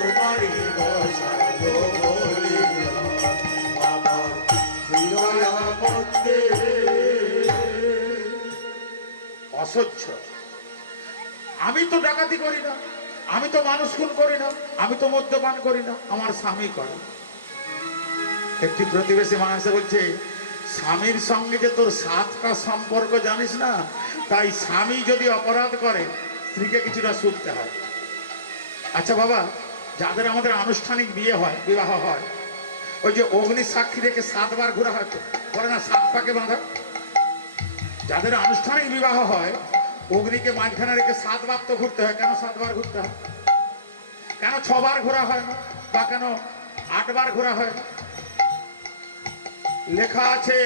তোমারই বসালো বলিয়া আমার হৃদয়ের মধ্যে। অসহ্য। আমি তো ডাকাতি করি না, আমি তো মানুষ খুন করি না, আমি তো মদ্যপান করি না, আমার স্বামী করে। একটি প্রতিবেশী মানুষে বলছে, স্বামীর সঙ্গে যে তোর 7টা সম্পর্ক জানিস না, তাই স্বামী যদি অপরাধ করে স্ত্রীকে কিছুটা শুনতে হয়। আচ্ছা বাবা, যাদের আমাদের আনুষ্ঠানিক বিয়ে হয়, বিবাহ হয়, ওই যে অগ্নি সাক্ষী রেখে 7 বার ঘোরা হয়, তো বলে না 7 পাকে বাঁধা। যাদের আনুষ্ঠানিক বিবাহ হয়, অগ্নিকে মাঝখানে রেখে 7 বার তো ঘুরতে হয়। কেন 7 বার ঘুরতে হয়? কেন 6 বার ঘোরা হয় না, বা কেন 8 বার ঘোরা হয় না? লেখা আছে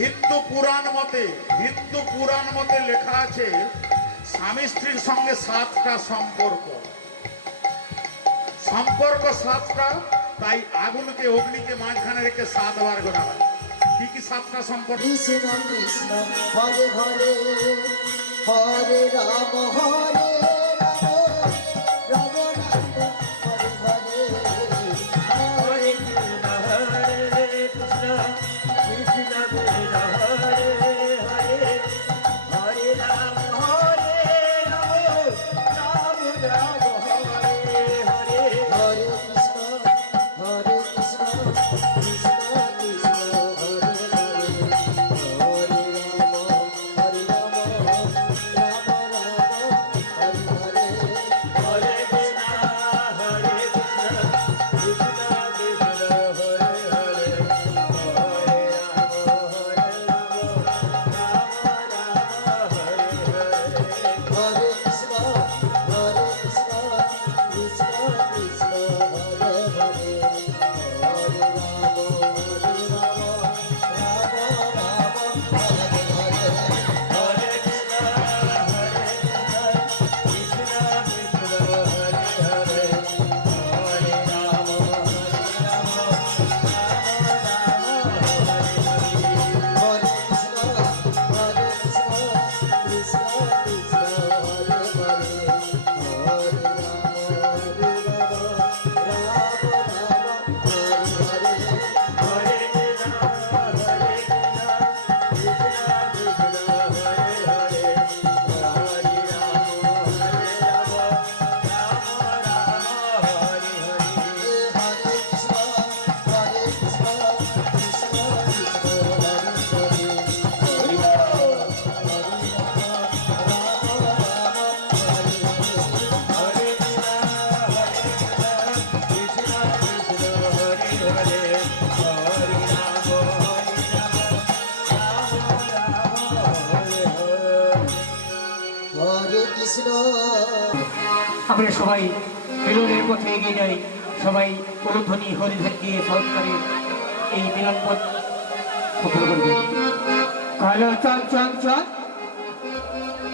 হিন্দু পুরাণ মতে লেখা আছে স্বামী স্ত্রীর সঙ্গে 7টা সম্পর্ক 7টা। তাই আগুনকে অগ্নিকে মাঝখানে রেখে 7 বার ঘোরা হয়। কি কি 7টা সম্পর্ক? কৃষ্ণ কৃষ্ণ হরে হরে হরে রাম হরে রাম রাম রাম হরে হরে হরে কৃষ্ণ কৃষ্ণ কৃষ্ণ হরে হরে হরে রাম রাম রাম হরে হরে। হরে কৃষ্ণ কৃষ্ণ কৃষ্ণ হরে হরে হরে রাম রাম রাম হরে হরে। হরে কৃষ্ণ কৃষ্ণ কৃষ্ণ হরে হরে হরে রাম রাম হরে হরে। হরে কৃষ্ণ কৃষ্ণ কৃষ্ণ হরে হরে হরে রাম রাম হরে হরে। হরে কৃষ্ণ কৃষ্ণ কৃষ্ণ হরে হরে হরে রাম রাম হরে কৃষ্ণ কৃষ্ণ কৃষ্ণ হরে হরে হরে রাম রাম হরে হরে। আমরা সবাই মিলনের পথে এগিয়ে যাই, সবাই অনুধ্বনি হরিধ্বনি দিয়ে সহকারে এই মিলন পথ সফল করবে। কালো চল চল চল,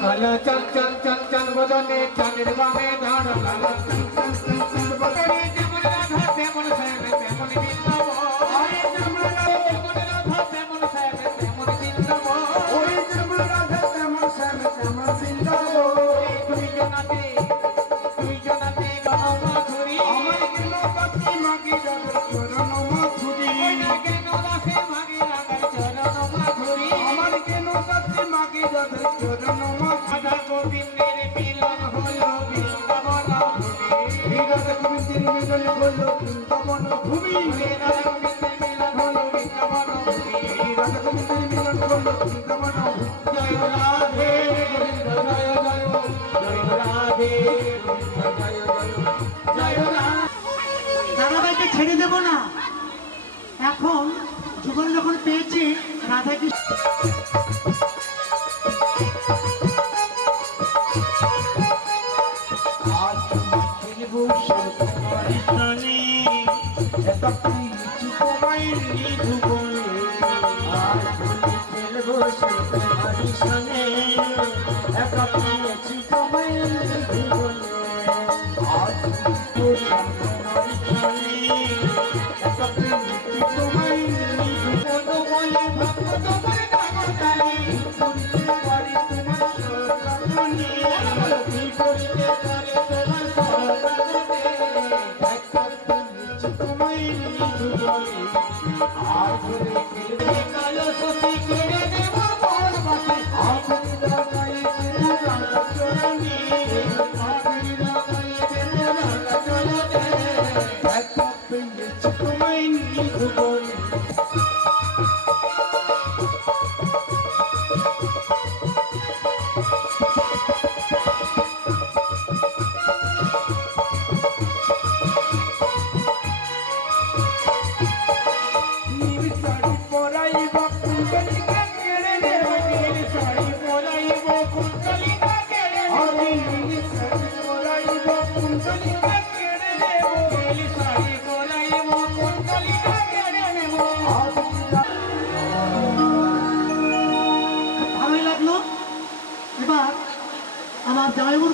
কালো চল চল চল চল বদনে চাঁদের বামে দাঁড়া, কালো চল চল চল চল বদনে যেমন রাধা তেমন শ্যাম তেমন বৃন্দাবন, যেমন রাধা তেমন শ্যাম তেমন বৃন্দাবন, যেমন রাধা তেমন শ্যাম তেমন বৃন্দাবন। তুই জনাতে গণমাধুরী, আমার কেন কাছে মাগে রাধার চরণ মাধুরী, কেন রাধে মাগে রাধার চরণ মাধুরী, আমার কেন কাছে মাগে রাধার চরণ মাধুরী। রাধা গোবিন্দের মিলন হলো বৃন্দাবন ভূমি, রাধা গোবিন্দের মিলন হলো বৃন্দাবন ভূমি, রাধা গোবিন্দের মিলন হলো বৃন্দাবন ভূমি, রাধা গোবিন্দের মিলন হলো বৃন্দাবন ভূমি। জয় রাধে গোবিন্দ জয় জয়, জয় রাধে গোবিন্দ জয় জয়, জয় রাধে। দাদাভাইকে ছেড়ে দেব না, এখন যুগল যখন পেয়েছি রাধাকে। আমার জামাইবুর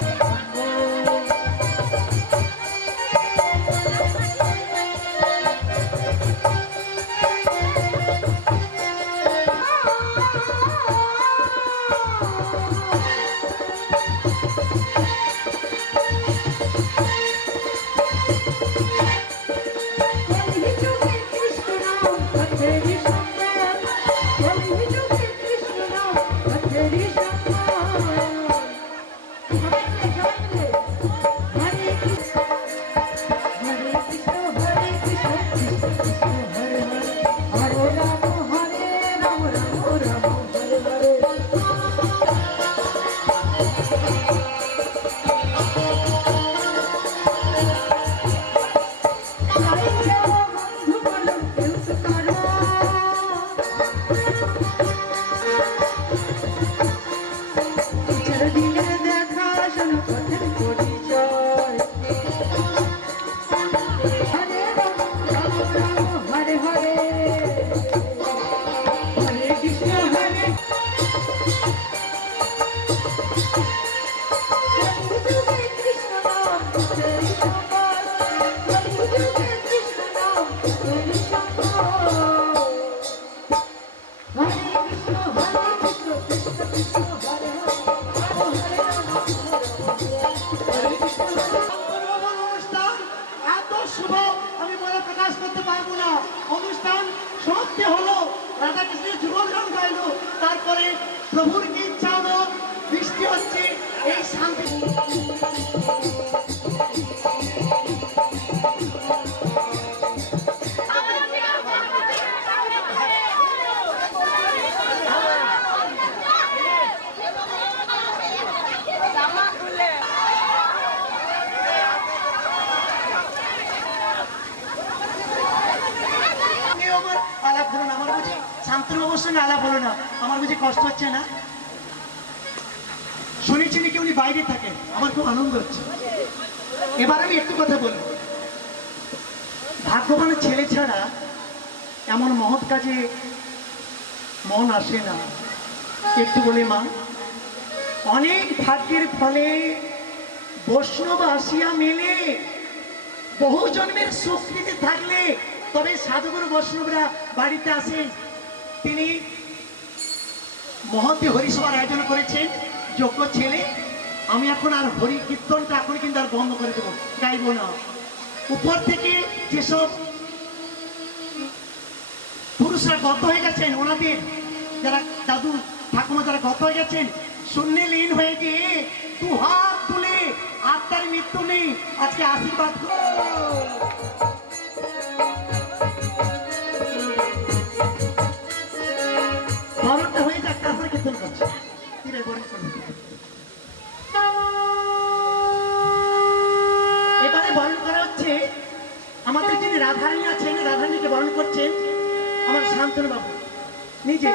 অনুষ্ঠান এত শুভ আমি বলে প্রকাশ করতে পারবো না। অনুষ্ঠান সমাপ্তি হলো, রাধাকৃষ্ণের যুগল গান গাইলো, তারপরে প্রভুর কি ইচ্ছা হলো বৃষ্টি হচ্ছে, এই শান্তি আমার আলাপ হলো না, আমার বুঝি শান্তনুবাবুর সঙ্গে আলাপ হলো না, আমার বুঝি কষ্ট হচ্ছে না? শুনেছি নাকি উনি বাইরে থাকেন, আমার খুব আনন্দ হচ্ছে। এবার আমি একটু কথা বলবো, ভাগ্যবানের ছেলে ছাড়া এমন মহৎ কাজে মন আসে না। একটু বলি মা, অনেক ভাগ্যের ফলে বৈষ্ণব আসিয়া মেলে, বহু জন্মের সুকৃতি থাকলে তবে সাধুগুরু বৈষ্ণবরা বাড়িতে আসেন। তিনি মহতি হরিসভার আয়োজন করেছেন, যোগ্য ছেলে। আমি এখন আর হরি কীর্তনটা এখন কিন্তু আর বন্ধ করে দেবো, গাইব না। উপর থেকে যেসব পুরুষরা গত হয়ে গেছেন, ওনাদের যারা দাদু ঠাকুমা যারা গত হয়ে গেছেন, শূন্যে লীন হয়ে গিয়ে দু হাত তুলে আত্মার মৃত্যু নেই, আজকে আশীর্বাদ বরণটা হয়ে যাক, তারপরে কীর্তন করছে। এবারে বরণ করা হচ্ছে আমাদের যিনি রাধারানী আছেন, রাধারানীকে বরণ করছেন আমার শান্তনু বাবু নিজে।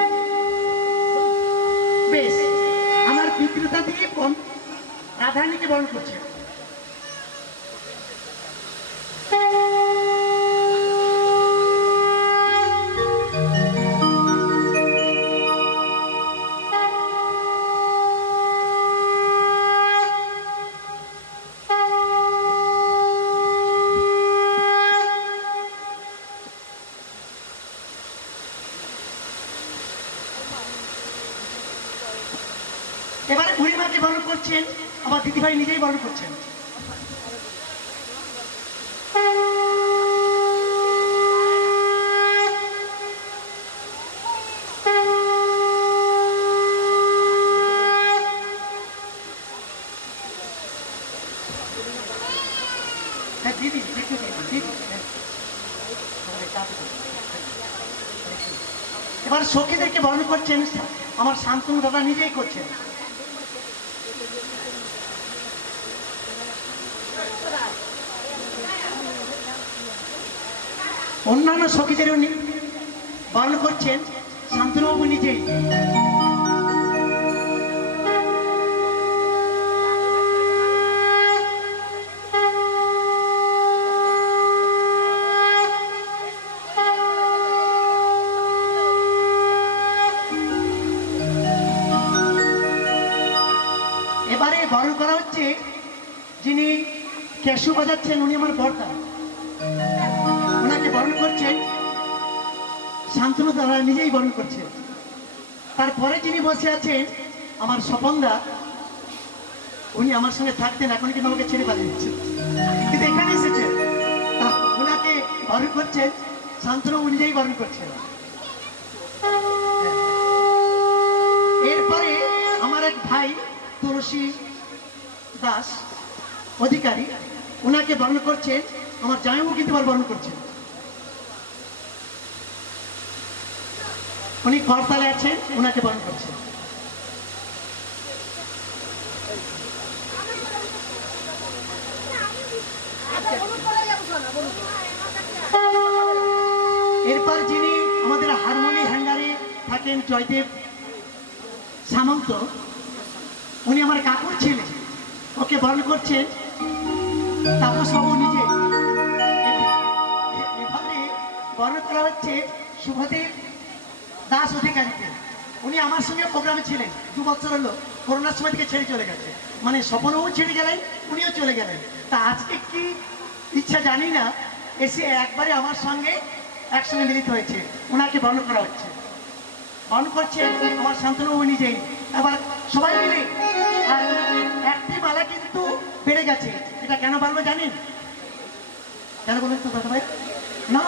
বেশ, আমার বিক্রেতা দিয়ে কম রাধারানীকে বরণ করছে। এবারে বুড়িমাকে বরণ করছেন আমার দিদিভাই নিজেই বরণ করছেন। হ্যাঁ দিদি, একটু দিদি, এবার সখীদেরকে বরণ করছেন আমার শান্তনু দাদা নিজেই করছেন। অন্যান্য সখীদেরও বরণ করছেন শান্তনুবাবু নিজেই। এবারে বরণ করা হচ্ছে যিনি ক্যাশু বাজাচ্ছেন, উনি আমার বর্তা। ওনাকে বরণ করছেন শান্তনু দাদা, নিজেই বরণ করছেন। তারপরে যিনি বসে আছেন আমার স্বপনদা, উনি আমার সঙ্গে থাকতেন, এখন কিন্তু আমাকে ছেড়ে পালিয়ে দিচ্ছেন, কিন্তু এখানে এসেছেন। ওনাকে বরণ করছেন শান্তনু, নিজেই বরণ করছেন। এরপরে আমার এক ভাই তুলসী দাস অধিকারী, ওনাকে বরণ করছেন আমার জামাইবাবু, কিন্তু আবার বরণ করছেন। উনি করতালে আছেন, ওনাকে বরণ করছেন। এরপর যিনি আমাদের হারমোনি হ্যান্ডারে থাকেন জয়দেব সামন্ত, উনি আমার কাকুর ছেলে, ওকে বরণ করছেন তাপসবাবু নিজে। এভাবে বরণ করা হচ্ছে শুভদেব দাস অধিকারীকে। উনি আমার সঙ্গে প্রোগ্রামে ছিলেন 2 বছর হলো, করোনার সময় থেকে ছেড়ে চলে গেছে, মানে স্বপনবাবু ছেড়ে গেলেন, উনিও চলে গেলেন। তা আজকে কি ইচ্ছা জানি না, এসে একবারে আমার সঙ্গে একসঙ্গে মিলিত হয়েছে, ওনাকে বরণ করা হচ্ছে। বরণ করছে আমার শান্তনুবাবু নিজেই। এবার সবাই মিলে, আর একটি মালা কিন্তু বেড়ে গেছে, এটা কেন পারবো জানেন? কেন বলেন তো দাদা ভাই? না,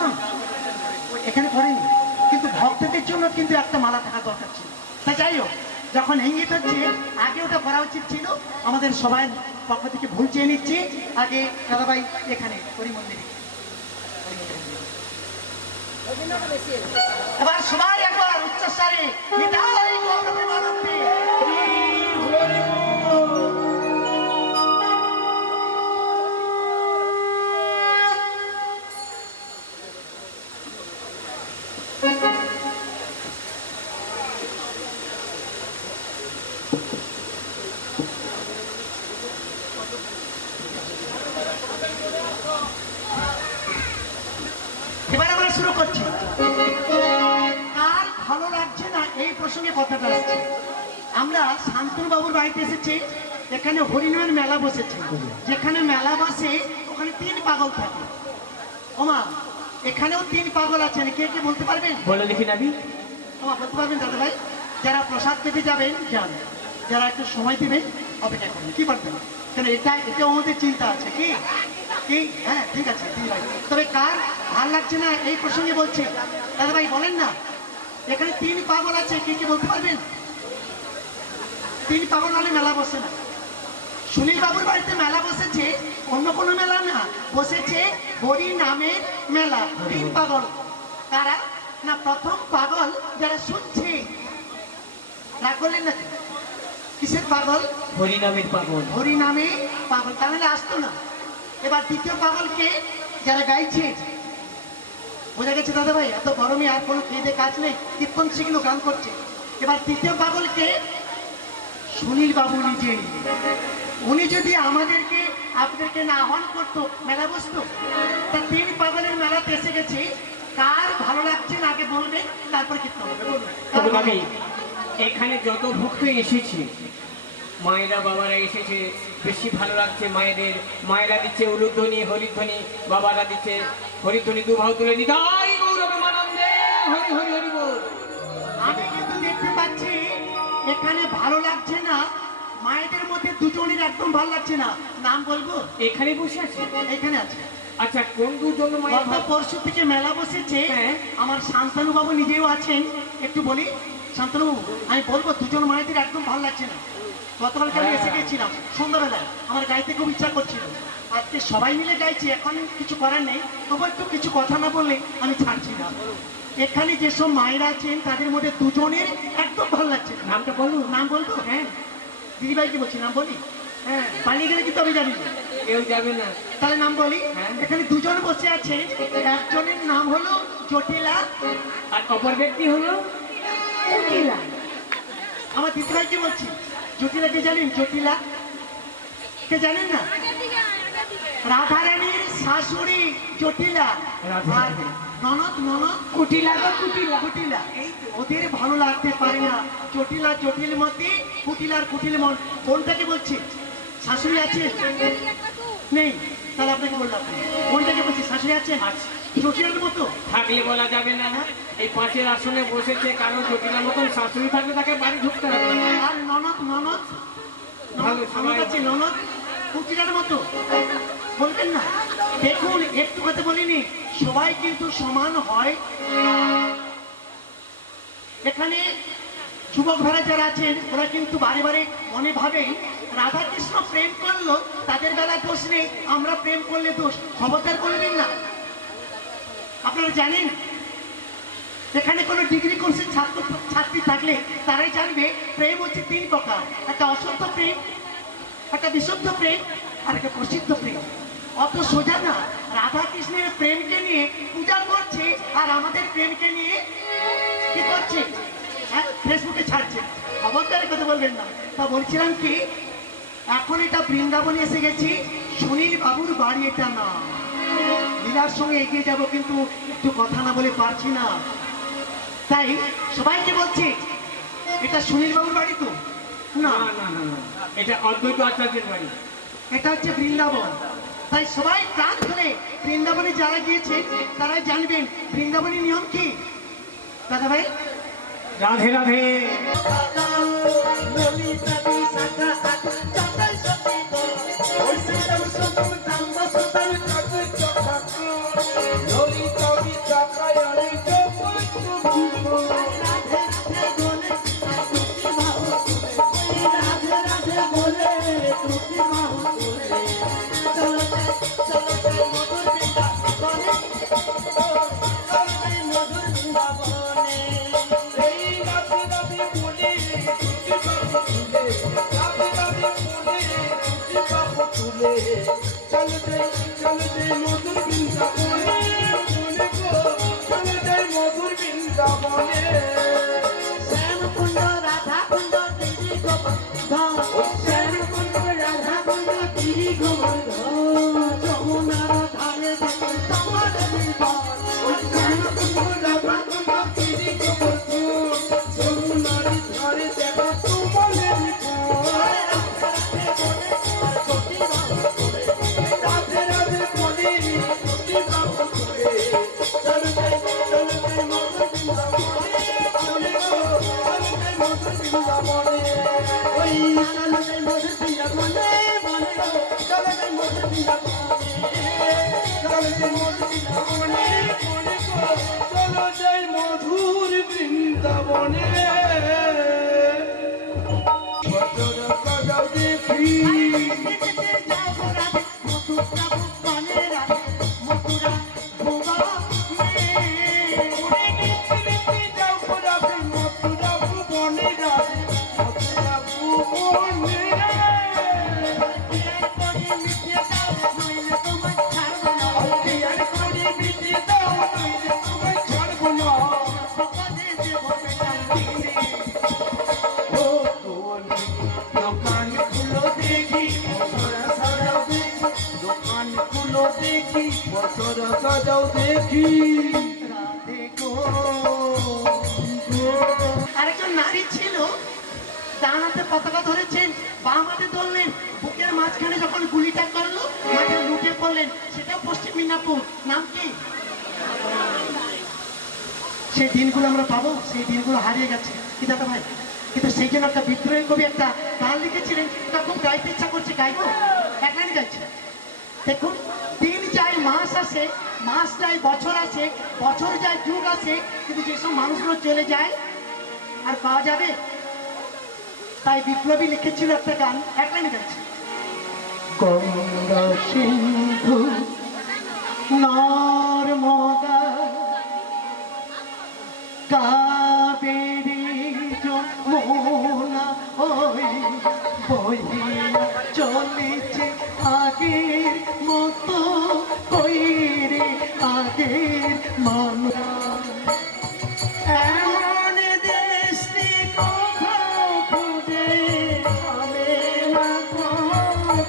এখানে করেনি, কিন্তু ভক্তদের জন্য কিন্তু একটা মালা থাকা দরকার ছিল। তা যাই হোক, যখন ইঙ্গিত হচ্ছে আগে ওটা করা উচিত ছিল, আমাদের সবাই পক্ষ থেকে ভুল চেয়ে নিচ্ছি। আগে দাদা ভাই এখানে হরি মন্দিরে, এবার সবাই একবার উচ্চস্বরে নিতাই গৌর প্রেমানন্দে এবার আমরা শুরু করছি। কার ভালো লাগছে না এই প্রসঙ্গে কথাটা আসছে। আমরা শান্তনু বাবুর বাড়িতে এসেছি, এখানে হরিনামের মেলা বসেছে। যেখানে মেলা বসে ওখানে 3 পাগল থাকে। ওমা, এখানেও 3 পাগল আছেন, কে কে বলতে পারবেন? বলে দেখি নাবি। ওমা, বলতে পারবেন দাদা ভাই? যারা প্রসাদ পেতে যাবেন যান, যারা একটু সময় দেবেন অপেক্ষা করবেন, কি পারবেন? কেন এটাও আমাদের চিন্তা আছে। কি কি হ্যাঁ, ঠিক আছে দিদি ভাই। তবে কার ভাল লাগছে না এই প্রসঙ্গে বলছে দাদা ভাই, বলেন না। এখানে 3 পাগল আছে, কে কে বলতে পারবেন? 3 পাগল নালে মেলা বসে না। সুনীল বাবুর বাড়িতে মেলা বসেছে, অন্য কোনো মেলা না, বসেছে হরি নামের মেলা। 3 পাগল কারা? না, প্রথম পাগল যারা শুনছে। রাগ করলেন না? কিসের পাগল? হরিনামের পাগল। হরি নামে পাগল, তাহলে আসতো না। এবার দ্বিতীয় পাগলকে যারা গাইছে, বোঝা গেছে দাদা ভাই, এত গরমে আর কোনো খেয়ে কাজ নেই, কীর্তন শিখলো, গান করছে। এবার তৃতীয় পাগলকে সুনীল বাবু নিজে, উনি যদি আমাদেরকে আপনাদেরকে না আহ্বান করতো, মেলা বসতো। তা 3 পাগলের মেলাতে এসে গেছে। কার ভালো লাগছে না আগে বলবে, তারপর কীর্তন হবে। বলুন কার ভালো আমি লাগছে? এখানে যত ভক্ত এসেছে, মায়েরা বাবারা এসেছে, বেশি ভালো লাগছে মায়েদের। মায়েরা দিচ্ছে উলুধ্বনি, হরিধ্বনি, বাবারা দিচ্ছে হরিধ্বনি, দুভাও তুলে নিতাই গৌর প্রেমানন্দে হরি হরি হরি বল। আমি কিন্তু দেখতে পাচ্ছি এখানে ভালো লাগছে না, মায়েদের মধ্যে দুজনের একদম ভালো লাগছে না। নাম বলবো? এখানে বসে আছে? এখানে আছে। আচ্ছা, কোন দুজন মায়ের গত পরশু থেকে মেলা বসেছে। হ্যাঁ। আমার শান্তনু বাবু নিজেও আছেন। একটু বলি শান্তনু বাবু, আমি বলবো দুজন মায়েদের একদম ভালো লাগছে না। গতকালকে আমি এসে গেছিলাম সন্ধ্যাবেলায়, আমার গাইতে খুব ইচ্ছা করছিল। আজকে সবাই মিলে গাইছি, এখন কিছু করার নেই, তবু একটু কিছু কথা না বললে আমি ছাড়ছি না। এখানে যেসব মায়েরা আছেন তাদের মধ্যে দুজনের একদম ভালো লাগছে না। নামটা বলুন। নাম বলবো? হ্যাঁ, দিদিভাইকে বলছি, নাম বলি? হ্যাঁ, পালিয়ে গেলে কিন্তু আমি জানি না। কেউ যাবে না। তাহলে নাম বলি। হ্যাঁ। এখানে দুজন বসে আছেন, একজনের নাম হলো জটিলা, আর অপর ব্যক্তি হলো কুটিলা। আমার দিদিভাইকে বলছি, জটিলাকে জানেন? জটিলা কে জানেন না? রাধারানীর শাশুড়ি জটিলা। আর ননদ কুটিলা। কুটিলা এই ওদের ভালো লাগতে পারে না। জটিলা জটিল মতি, কুটিলার কুটিল মন। কোনটাকে বলছি? শাশুড়ি আছে? নেই, তাহলে আপনাকে বললাম কোনটাকে বলছি, শাশুড়ি আছে? আছে। জটিলের মতো? থাকলে বলা যাবে না। এই পাঁচের আসনে বসেছে, কারণ জটিলার মতন শাশুড়ি থাকলে তাকে বাড়ি ঢুকতে হবে। আর ননদ? ননদ ভালো, সবাই ননদ আছে? ননদ কুচিটার মতো? বলবেন না? দেখুন, একটু কথা বলিনি, সবাই কিন্তু সমান হয়। এখানে যুবক ভাড়া যারা আছেন ওরা কিন্তু বারে বারে মনে ভাবেই রাধা কৃষ্ণ প্রেম করলো, তাদের বেলায় দোষ নেই, আমরা প্রেম করলে দোষ। খবরদার করবেন না। আপনারা জানেন এখানে কোনো ডিগ্রি কোর্সের ছাত্র ছাত্রী থাকলে তারাই জানবে প্রেম হচ্ছে 3 প্রকার। একটা অশুদ্ধ প্রেম, একটা বিশুদ্ধ প্রেম, আর একটা প্রসিদ্ধ প্রেম। অত সোজা না। রাধা কৃষ্ণের প্রেমকে নিয়ে পূজা করছে আর আমাদের প্রেমকে নিয়ে কি করছে? হ্যাঁ, ফেসবুকে ছাড়ছে। খবরদারি কথা বলবেন না। তা বলছিলাম কি, এখন এটা বৃন্দাবনে এসে গেছি, সুনীল বাবুর বাড়ি এটা না। লীলার সঙ্গে এগিয়ে যাব, কিন্তু একটু কথা না বলে পারছি না। তাই সবাইকে বলছি, এটা সুনীল বাবুর বাড়ি তো না, না না না না, এটা অদ্বৈত আচার্যের বাড়ি। এটা হচ্ছে বৃন্দাবন। তাই সবাই প্রাণ ধরে বৃন্দাবনে যারা গিয়েছে তারাই জানবেন বৃন্দাবনের নিয়ম কি। দাদা ভাই, রাধে রাধে। শ্যামকুণ্ড রাধা কুণ্ড দিদি গোবর্ধন, শ্যামকুণ্ড রাধা কুণ্ড দিদি গোবর্ধন, যমুনার ধারে দেখে তোমার জীবন। ওই শ্যামকুণ্ড রাধা কুণ্ড দিদি গোবর্ধন, যমুনার ধারে দেখো তোমার জীবন। রাধে রাধে বলে সতী বাবু করে, চলো যাই মধুর বৃন্দাবনে, চলে গো চলো যাই মধুর বৃন্দাবনে। ওই চলো যাই মধুর বৃন্দাবনে, বলে গো চলো যাই মধুর বৃন্দাবনে, চলো যাই মধুর বৃন্দাবনে, বলে গো চলো যাই মধুর বৃন্দাবনে। দোকান খুলো দেখি, দোকান খুলো দেখি, বছর সাজাও দেখি। আরেকজন নারী ছিল, ডান হাতে পতাকা ধরেছেন, বাম হাতে ধরলেন, বুকের মাঝখানে যখন গুলিটা করলো মাঠে লুটে পড়লেন। সেটাও পশ্চিম মিদনাপুর। নাম কি? সেই দিনগুলো আমরা পাবো? সেই দিনগুলো হারিয়ে গেছে কি দাদা ভাই? কিন্তু সেই জন্য একটা বিদ্রোহী কবি একটা গান লিখেছিলেন, এটা খুব গাইতে ইচ্ছা করছে, গাইবো? এক লাইন গাইছে। দেখুন, দিন যায় মাস আসে, মাস যায় বছর আসে, বছর যায় যুগ আসে, কিন্তু যেসব মানুষগুলো চলে যায় আর পাওয়া যাবে? তাই বিপ্লবী লিখেছিল একটা গান, এক লাইন গাইছে। গঙ্গা সিন্ধু নর্মদা কাবেরী যমুনা ওই বহিয়া চলেছে আগের মতো কইরে আগের মানুষ। এমন দেশটি কোথাও খুঁজে পাবে না গো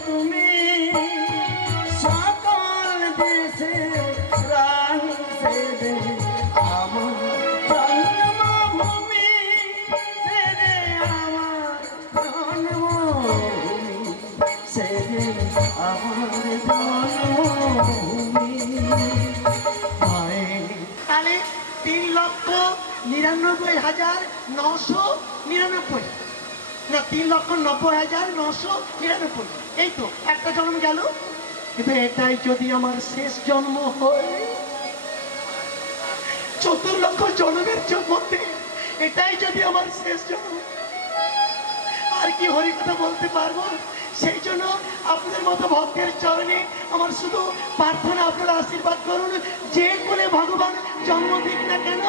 তুমি, সকল দেশে ছেড়ে আমার জন্মভূমি মায়ের তাহলে 3,99,999 না 3,90,999 এই তো একটা জন্ম গেল। এবার এটাই যদি আমার শেষ জন্ম হয়, 14 লক্ষ জন্মের মধ্যে এটাই যদি আমার শেষ জন্ম, আর কি হরি কথা বলতে পারবো? সেই জন্য আপনাদের মতো ভক্তের চরণে আমার শুধু প্রার্থনা, আপনারা আশীর্বাদ করুন। যে কোলে ভগবান জন্ম দিক না কেন,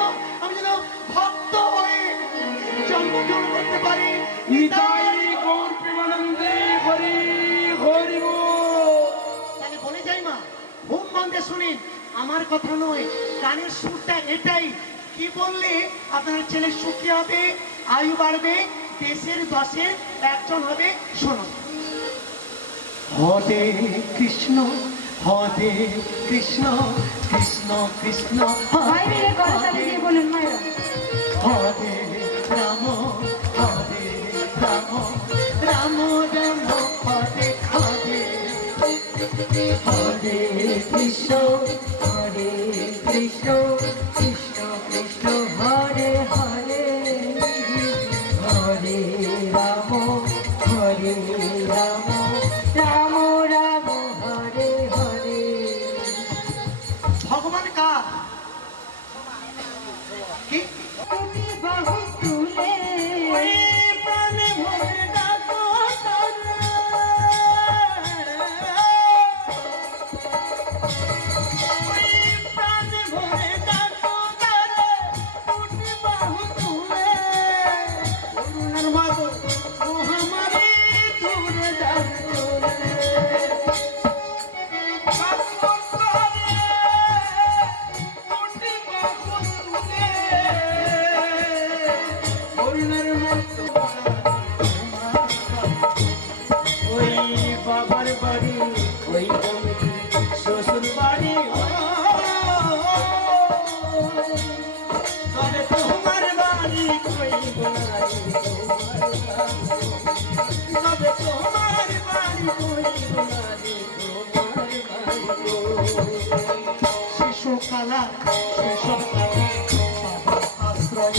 আমি যেন ভক্ত হয়ে জন্মগ্রহণ করতে পারি। নিতাই গৌর প্রেমানন্দে হরি হরি বল। তাহলে বলে যাই মা, ঘুম বন্ধে শুনিন, আমার কথা নয়, গানের সুরটা এটাই। কি বললে আপনার ছেলে সুখী হবে, আয়ু বাড়বে, দেশের দশের একজন হবে, শোনো। হরে কৃষ্ণ হরে কৃষ্ণ কৃষ্ণ কৃষ্ণ বাইরে গলা চালিয়ে দিয়ে বলুন মায়েরা। হরে রাম হরে রাম রাম রাম হরে হরে হরে কৃষ্ণ হরে কৃষ্ণ কৃষ্ণ কৃষ্ণ হরে হরে হরে রাম হরে রাম রাম রাম হরে হরে। ভগবান কার? কি? তুমি বাহু তুলে ওই প্রাণে ভরে ডাকো তারে। ওই প্রাণে ভরে ডাকো তারে, টুটি বাহু তুলে। করুণার মাগো মহামারী দূরে যাবে চলে। ওই বাবার বাড়ি ওই জমি শ্বশুর বাড়ি তবে তোমার বাড়ি কই বোনারি তবে তোমার বাড়ি কই বোনারি তোমার বাড়ি শিশুকালা শৈশবকালে বাবার আশ্রয়,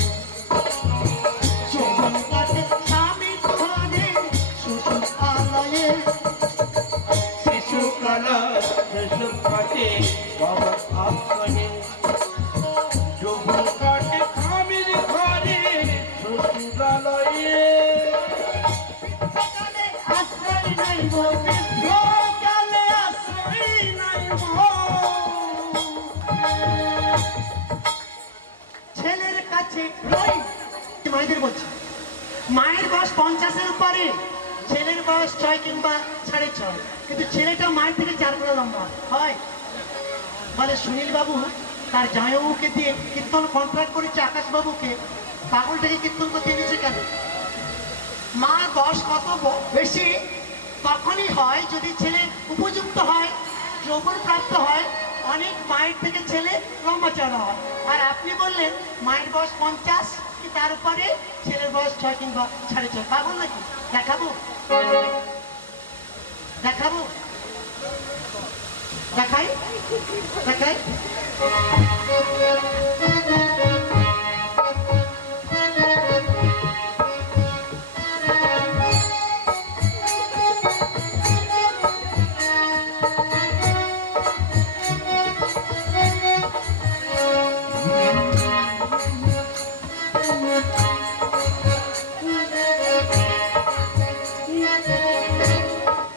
যৌবন কাটে স্বামী ঘরে শ্বশুরালয়ে। শিশুকালা শৈশব কাটে বাবার আশ্রয়ে যৌবন কাটে স্বামীর ঘরে শ্বশুরালয়ে সকালে আশ্রয় নাই গো, বৃদ্ধকালে আশ্রয় নাই গো। ছেলের কাছে রই। মায়েদের বলছি, মায়ের বয়স 50-এর উপরে, ছেলের বয়স 6 কিংবা 6.5, কিন্তু ছেলেটা মায়ের থেকে 4 গুণ লম্বা হয়। বলে সুনীল বাবু তার জামাইবাবুকে দিয়ে কীর্তন কন্ট্রাক্ট করেছে, আকাশ বাবুকে, পাগলটাকে কীর্তন করতে এনেছে কেন? মার বয়স কত বেশি তখনই হয় যদি ছেলে উপযুক্ত হয়, যৌবন প্রাপ্ত হয়, অনেক মায়ের থেকে ছেলে লম্বা চড়া হয়। আর আপনি বললেন মায়ের বয়স 50 কি তার উপরে, ছেলের বয়স 6 কিংবা 6.5, পাগল নাকি? দেখাবো দেখাবো দেখাই দেখাই।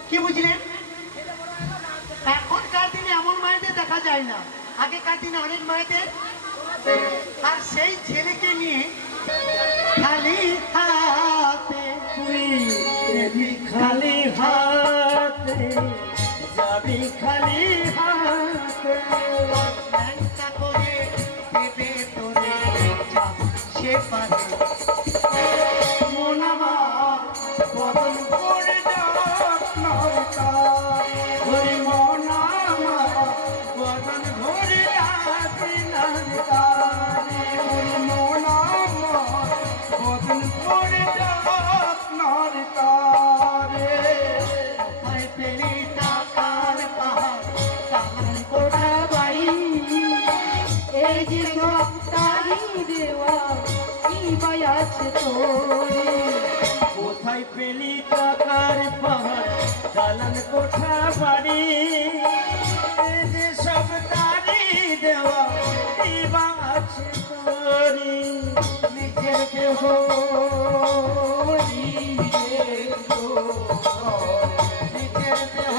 কি বুঝলেন? এখনকার দিনে এমন মায়েদের দেখা যায় না, আগেকার দিনে অনেক মায়েদের। আর সেই ছেলেকে নিয়ে খালি হাতে তুই এলি খালি হাতে যাবি খালি হাতে ল্যাংটা করে দেবে তোরে যা সে পারে। মন আমার বদন করে যাক নয়তা ওই মন আমার বদন ভরে যাক নয়তা ওই মন আমার বদন করে যাক নয়তা রে। আয় আছে তোরে কোথায় পেলি টাকার পাহাড় দালান কোঠা বাড়ি এই যে সব তারি দেওয়া দিবা আছে তোরি নিজের দেহ নিজের তোর, নিজের দেহ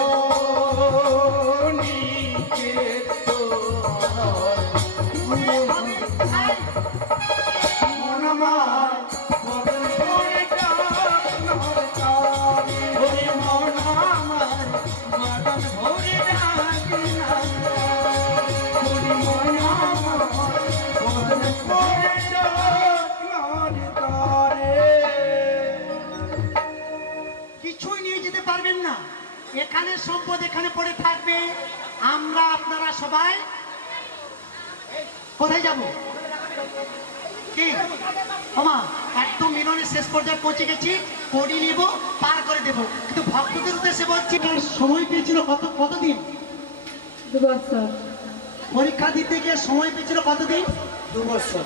নিজের তোর। মন আমার বদন করে ডাক নরে তার। ওরে মন আমার বদন ভরে ডাক না। ওরে মন আমার বদন করে ডাক নরে তারে। কিছুই নিয়ে যেতে পারবেন না, এখানে সম্পদ এখানে পড়ে থাকবে। আমরা আপনারা সবাই কোথায় যাব? কি ওমা, একদম মিলনের শেষ পর্যায়ে পৌঁছে গেছি, করি নিব, পার করে দেব। কিন্তু ভক্তদের উদ্দেশ্যে বলছি, সময় পেয়েছিল কতদিন? 2 বছর। পরীক্ষা দিতে গিয়ে সময় পেয়েছিল কতদিন? 2 বছর।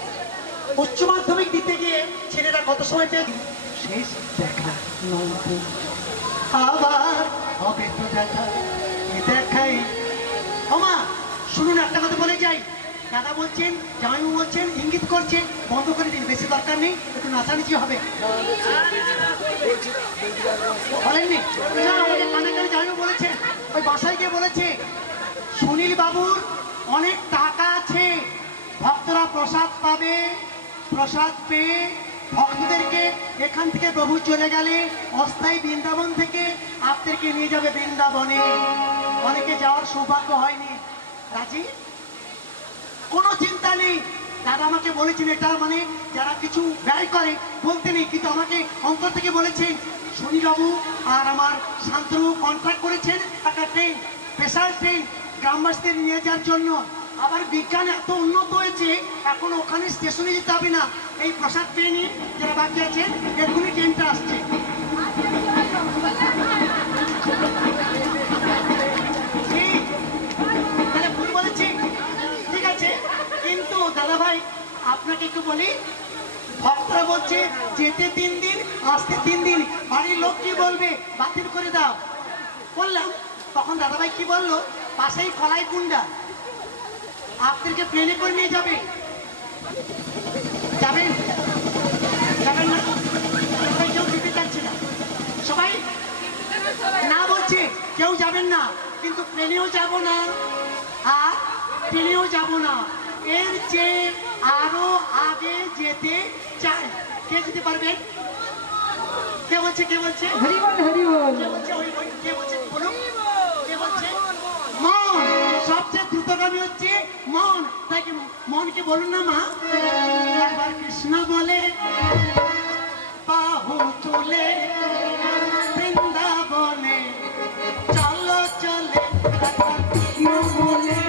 উচ্চ মাধ্যমিক দিতে গিয়ে ছেলেরা কত সময় পেয়ে? শেষ দেখা নয়, আবার হবে তো দেখা, এ দেখাই। ওমা শুনুন, একটা কথা বলে যাই। দাদা বলছেন, জামাইবাবু বলছেন, ইঙ্গিত করছেন, বন্ধ করে দিন, বেশি দরকার নেই, একটু নাচানাচি হবে। বলেননি না, আমাদের কানে কানে জামাইবাবু বলেছেন, ওই বাসায় গিয়ে বলেছে সুনীল বাবুর অনেক টাকা আছে, ভক্তরা প্রসাদ পাবে, প্রসাদ পেয়ে ভক্তদেরকে এখান থেকে প্রভু চলে গেলে অস্থায়ী বৃন্দাবন থেকে আপনাদেরকে নিয়ে যাবে বৃন্দাবনে। অনেকে যাওয়ার সৌভাগ্য হয়নি। রাজি? কোনো চিন্তা নেই। দাদা আমাকে বলেছেন, এটা মানে যারা কিছু ব্যয় করে বলতে নেই, কিন্তু আমাকে অন্তর থেকে বলেছেন সুনীলবাবু আর আমার শান্তনু কন্ট্রাক্ট করেছেন একটা ট্রেন, স্পেশাল ট্রেন গ্রামবাসীদের নিয়ে যাওয়ার জন্য। আবার বিজ্ঞান এত উন্নত হয়েছে, এখন ওখানে স্টেশনে যেতে হবে না, এই প্রসাদ পেয়ে নিয়ে যারা বাকি আছে এক্ষুনি ট্রেনটা আসছে। ঠিক, তাহলে ভুল বলেছি? ঠিক আছে, কিন্তু দাদা ভাই আপনাকে একটু বলি, ভক্তরা বলছে যেতে 3 দিন আসতে 3 দিন, বাড়ির লোক কি বলবে, বাতিল করে দাও। বললাম, তখন দাদা ভাই কি বললো, পাশেই কলাই কুন্ডা, আপনাদেরকে প্লেনে করে নিয়ে যাবে। যাবেন? যাবেন না? সবাই কেউ দিতে চাচ্ছে না, সবাই না বলছে, কেউ যাবেন না। কিন্তু প্লেনেও যাব না আর ট্রেনেও যাব না, এর চেয়ে আরো আগে যেতে চাই। কে যেতে পারবেন? কে বলছে? কে বলছে? হরি বল, হরি বল। কে বলছে? ওই কে বলছে বলুন? কে বলছে? মন সবচেয়ে দ্রুতগামী হচ্ছে মন। তাই কি মনকে বলুন না মা, একবার কৃষ্ণ বলে বাহু তুলে বৃন্দাবনে চলো চলে। একবার কৃষ্ণ বলে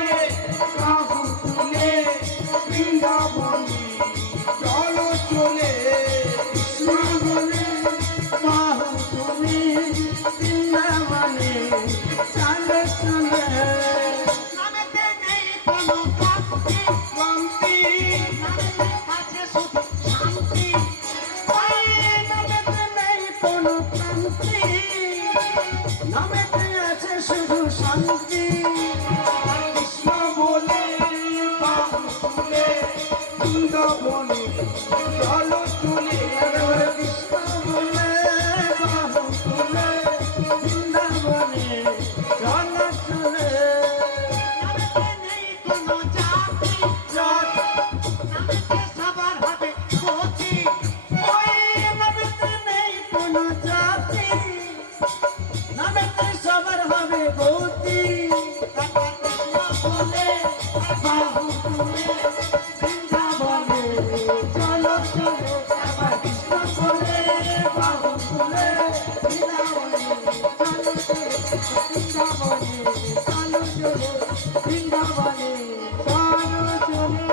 বাহু তুলে বৃন্দাবনে চলো চলে। কৃষ্ণ বলে বাহু তুলে বৃন্দাবনে চলো চলে। নামেতে নেই কোনো ক্লান্তি, ক্লান্তি নামেতে আছে শুধু শান্তি। ওই নামেতে নেই কোনো ক্লান্তি, নামেতে আছে শুধু শান্তি। কৃষ্ণ বলে বাহু তুলে বৃন্দাবনে চলো চলে। কৃষ্ণ বলে বাহু তুলে বৃন্দাবনে চলো চলে। নামেতে নেই কোনো জাতি, চল নামেতে সবার হবে গতি। ওই নামেতে নেই কোনো জাতি, নামেতে সবার হবে গতি। একবার কৃষ্ণ বলে বাহু তুলে বৃন্দাবনে চলো চলো। আবার কৃষ্ণ বলে বাহু তুলে বৃন্দাবনে চলো চলো। বৃন্দাবনে চলো চলো, বৃন্দাবনে চলো চলে।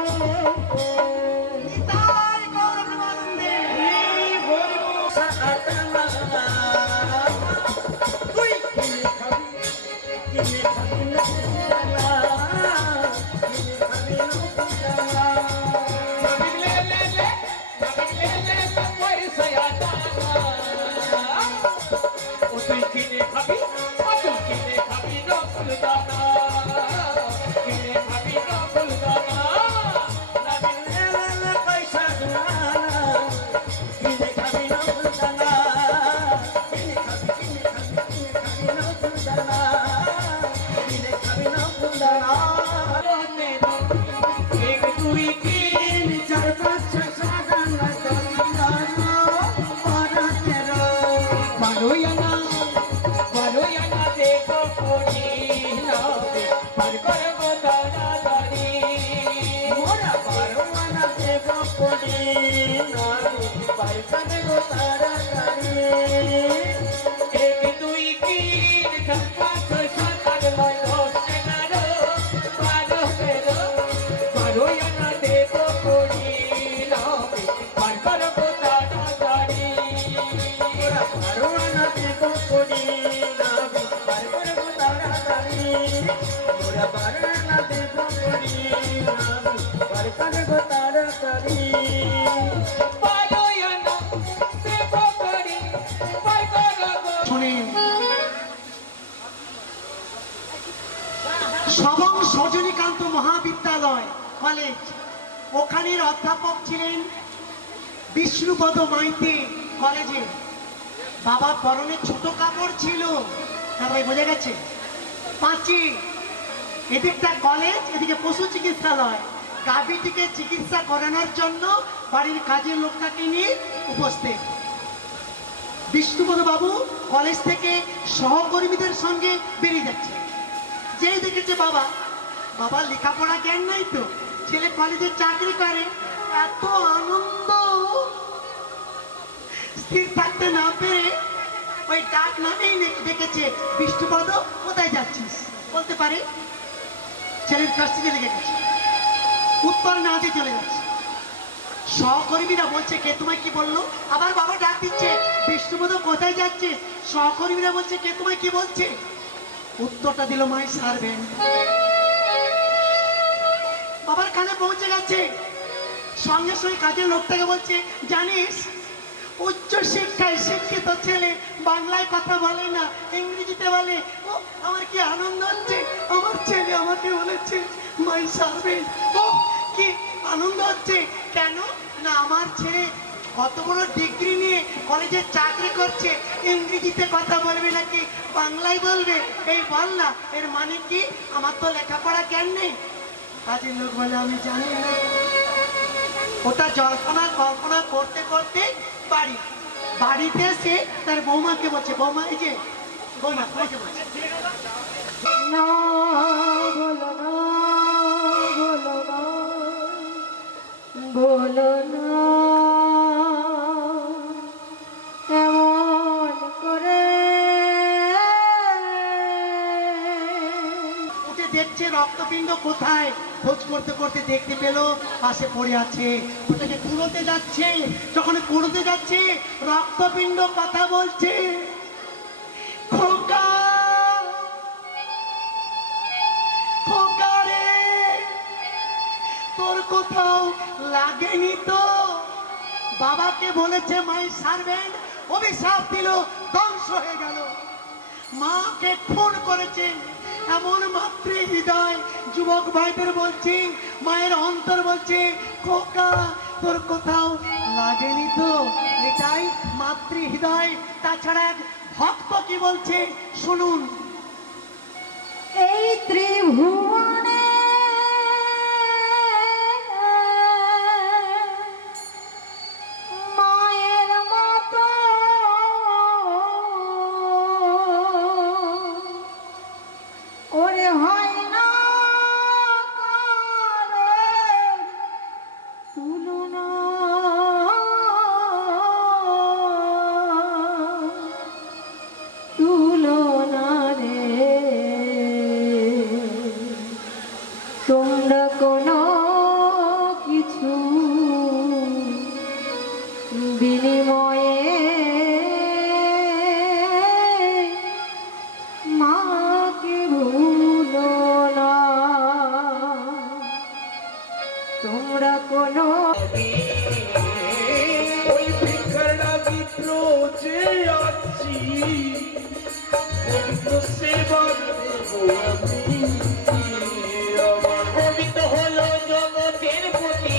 নিতাই গৌর প্রেমানন্দে। Thank you. নকুল দানা কিনে খাবি নকুল দানা পয়সা জোয়ানা কিনে খাবি নকুল দানা কিনে খাবি নকুল দানা কিনে খাবি নকুল দানা এক দুই তিন চার পাঁচ ছয় সাত আট নয় দশ 11 12 13 বারোয়ানা দেখো পড়ি নাবে পার করবো তাড়াতাড়ি মোরা 12 আনা দেব পড়ি নয় পাইখানে গো তাড়াতাড়ি এক দুই তিন চার পাঁচ ছয় সাত আট নয় দশ 11 12 13 বারোয়ানা দেখো পড়ি নাবে পার করবো তাড়াতাড়ি মোরা 12 আনা দেব পড়ি নয় পার করবো তাড়াতাড়ি মোরা 12 আনা দেব পড়ি নয় পার করবো তাড়াতাড়ি বারোয়ানা দেখো পড়ি পার করবো শুনেন সবং সজনীকান্ত মহাবিদ্যালয় কলেজ, ওখানের অধ্যাপক ছিলেন বিষ্ণুপদ মাইতি কলেজে। বাবার পরনে ছোট কাপড় ছিল, তারপরে বোঝা গেছে পাঁচি। এদিকটা কলেজ, এদিকে পশু চিকিৎসালয়। গাভীটিকে চিকিৎসা করানোর জন্য বাড়ির কাজের লোকটাকে নিয়ে উপস্থিত। বিষ্ণুপদ বাবু কলেজ থেকে সহকর্মীদের সঙ্গে বেরিয়ে যাচ্ছে। যেই দেখেছে বাবা লেখাপড়া জ্ঞান নাই তো, ছেলে কলেজে চাকরি করে, এত আনন্দ স্থির থাকতে না পেরে ওই ডাক নামেই দেখেছে, বিষ্ণুপদ কোথায় যাচ্ছিস বলতে পারে, ছেলের কাছ থেকে লেগে গেছে, উত্তর না দিয়ে চলে যাচ্ছে। সহকর্মীরা বলছে কে তোমায় কি বললো, আবার বাবা ডাক দিচ্ছে বিষ্ণুপদ কোথায় যাচ্ছে, সহকর্মীরা বলছে কে তোমায় কি বলছে, উত্তরটা দিল মাই সার্ভেন্ট। বাবার কানে পৌঁছে গেছে, সঙ্গে সঙ্গে কাজের লোকটাকে বলছে জানিস উচ্চ শিক্ষায় শিক্ষিত ছেলে বাংলায় কথা বলে না, ইংরেজিতে বলে। ও আমার কি আনন্দ হচ্ছে, আমার ছেলে আমাকে বলেছে মাই সার্ভেন্ট। ও কি আনন্দ হচ্ছে, কেন না আমার ছেলে কত বড় ডিগ্রি নিয়ে কলেজে চাকরি করছে, ইংরেজিতে কথা বলবে নাকি বাংলায় বলবে, এই বল না, এর মানে কি আমার তো লেখাপড়া জ্ঞান নেই। কাজের লোক বলে আমি জানি না। ওটা জল্পনা কল্পনা করতে করতে বাড়িতে এসে তার বৌমাকে বলছে, বৌমা এই যে বৌমা তোমাকে বলছে না বলো না, বলো না, বলো না এমন করে। উঠে দেখছে রক্তপিণ্ড কোথায়, খোঁজ করতে করতে দেখতে পেল পাশে পড়ে আছে, ওটাকে কুড়োতে যাচ্ছে। যখন কুড়োতে যাচ্ছে রক্তপিণ্ড কথা বলছে, খোকা খোকা রে তোর কোথাও লাগেনি তো। বাবাকে বলেছে মাই সার্ভেন্ট, অভিশাপ দিল, ধ্বংস হয়ে গেল। মাকে খুন করেছেন এমন মাতৃ হৃদয়। যুবক ভাইদের বলছি, মায়ের অন্তর বলছে খোকা তোর কোথাও লাগেনি তো, এটাই মাতৃ হৃদয়। তাছাড়া এক ভক্ত কি বলছে শুনুন, এই ত্রিভুবনে মায়ের মতো ওরে হয় না কারোর তুলনা। তুলনা রে তোমরা কোনো কিছু বিনিময়ে মাকে ভুলো না, তোমরা কোনো ওই ভিখারা বিদ্রোহ যে আছি পবিত্র সেবা পবিত্র হলো জগতের প্রতি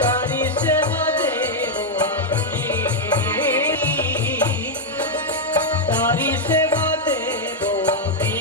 তারি সেবা দেব আমি তারি সেবা দেব আমি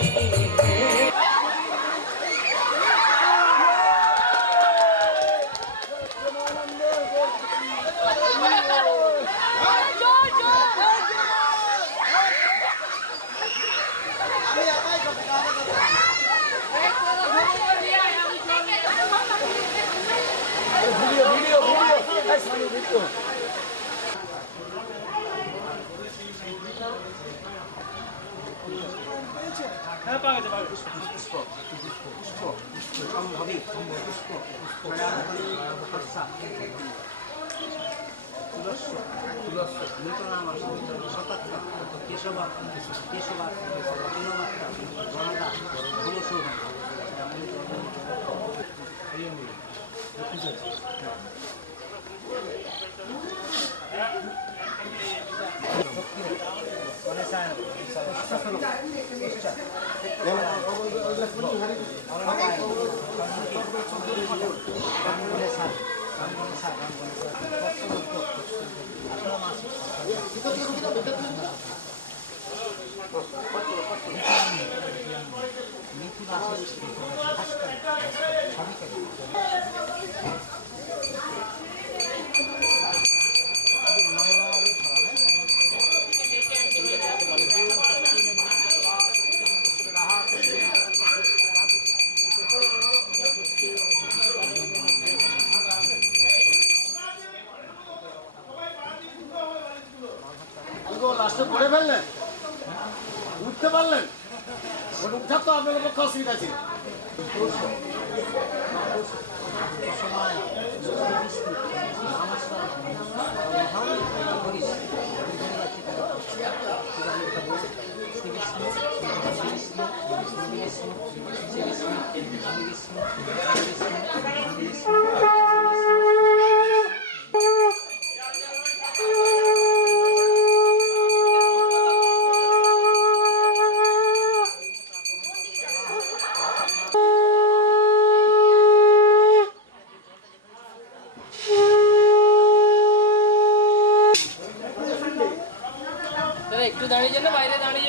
লাস্টে পড়ে ফেললেন, উঠতে পারলেন? ওটা উঠার তো আপনাদের পক্ষে অসুবিধা ছিল। একটু দাঁড়িয়ে যান, বাইরে দাঁড়িয়ে